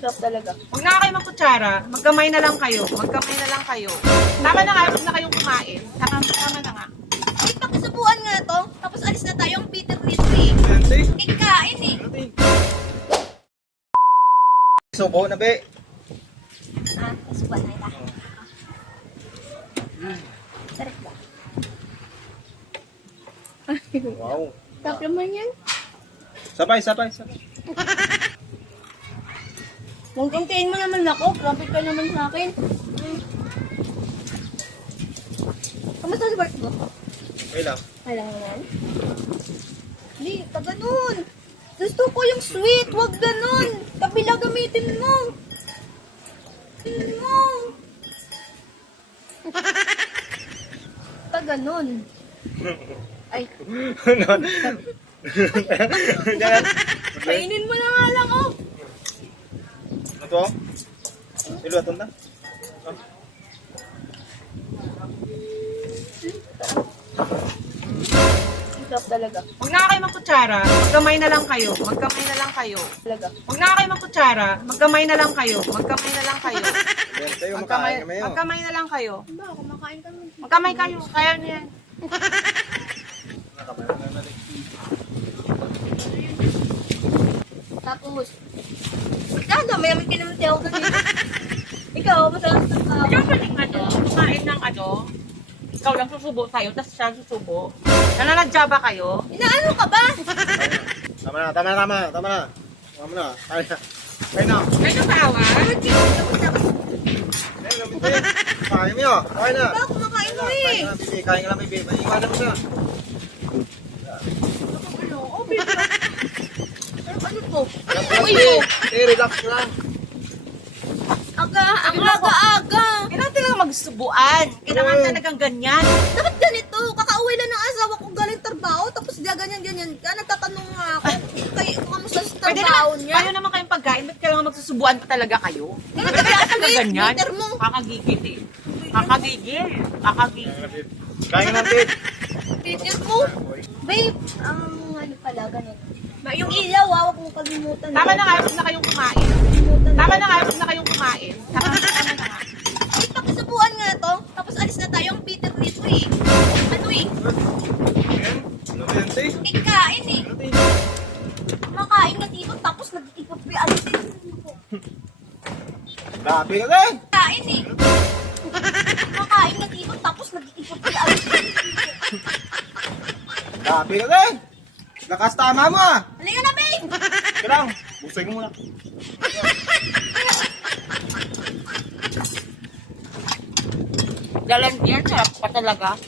Sarap talaga. Huwag na kayo magkutsara. Magkamay na lang kayo. Magkamay na lang kayo. Tama na nga, huwag na kayong kumain. Tama na nga. Ay, pakisubuan nga to. Tapos alis na tayo. Ang bitter nito eh. Nancy? Ikain eh. Subo na, be. Ah, kasubuan na ita. Sarap ba? Wow. Sarap naman yan. Sabay. Huwag kantiin mo naman ako. Grabe ka naman sa akin. Kamusta sa birth mo? Okay lang. Kailang naman. Hindi, ganun. Gusto ko yung sweet. Huwag ganun. Kabila gamitin mo. Ganun. Ay, kainin mo na nga lang, oh. Ano to? Iluwaton na? Sarap talaga. Huwag na kayo magkutsara. Magkamay na lang kayo. Magkamay na lang kayo. Talaga. Huwag na kayo magkutsara. Magkamay na lang kayo. Magkamay na lang kayo. Yan, tayo makain kami yun. Magkamay na lang kayo. Ba, kumakain kami. Magkamay kayo. Kaya niyo yan. Tapos, dami namin kinamati ako dito. Ikaw, masarap sa tao. Yung pwedeng kumain ng ikaw lang susubo sa'yo, tapos siya susubo. Nananadya ba kayo? Inaano ka ba? Tama na. Kaya na. Kayo ba awa? Kaya mo yun. Kaya na. Ba, kumakain mo eh. Kaya nga lang, baby. Iwanan mo siya. Oo, baby. Ano to? Relax lang. Ang aga-aga. Kailangan talaga magsubuan. Kailangan talagang ganyan. Dapat ganito. Kakauwi lang ng asawa ko galing trabaho. Tapos dia ganyan-ganyan ka. Nagtatanong nga ako. Kayo, kamusta sa Pwede trabaho naman, niya? kayo naman kayong pagkain, ba't kailangan magsusubuan pa talaga kayo? Ganun Ba't kailangan talaga, talaga ganyan? Twitter mo. Kakagigil eh. Kakagigil. Kaya nga lang, babe. Twitter mo. Babe, ano pala, ganito. Yung ilaw, huwag mong kalimutan. Tama na nga, huwag na kayong kumain. Tama na nga, huwag na kayong kumain. Tama na nga. Ay, pakisubuan nga to. Tapos alis na tayo. Ang bitter nito eh. Ano eh? Ano ba yan, Tay? Ikain eh. Ano, Tay? Makain na dito. Tapos nag-ikot pa ano din. Lapi ka, Tay. Kain eh. Makain na dito. Tapos nag-ikot pa ano din. Lapi ka, Tay. Lakas tama mo, ah. Halika na, babe. Kaya lang. Busay ko muna. Dalan yan, sarap pa talaga.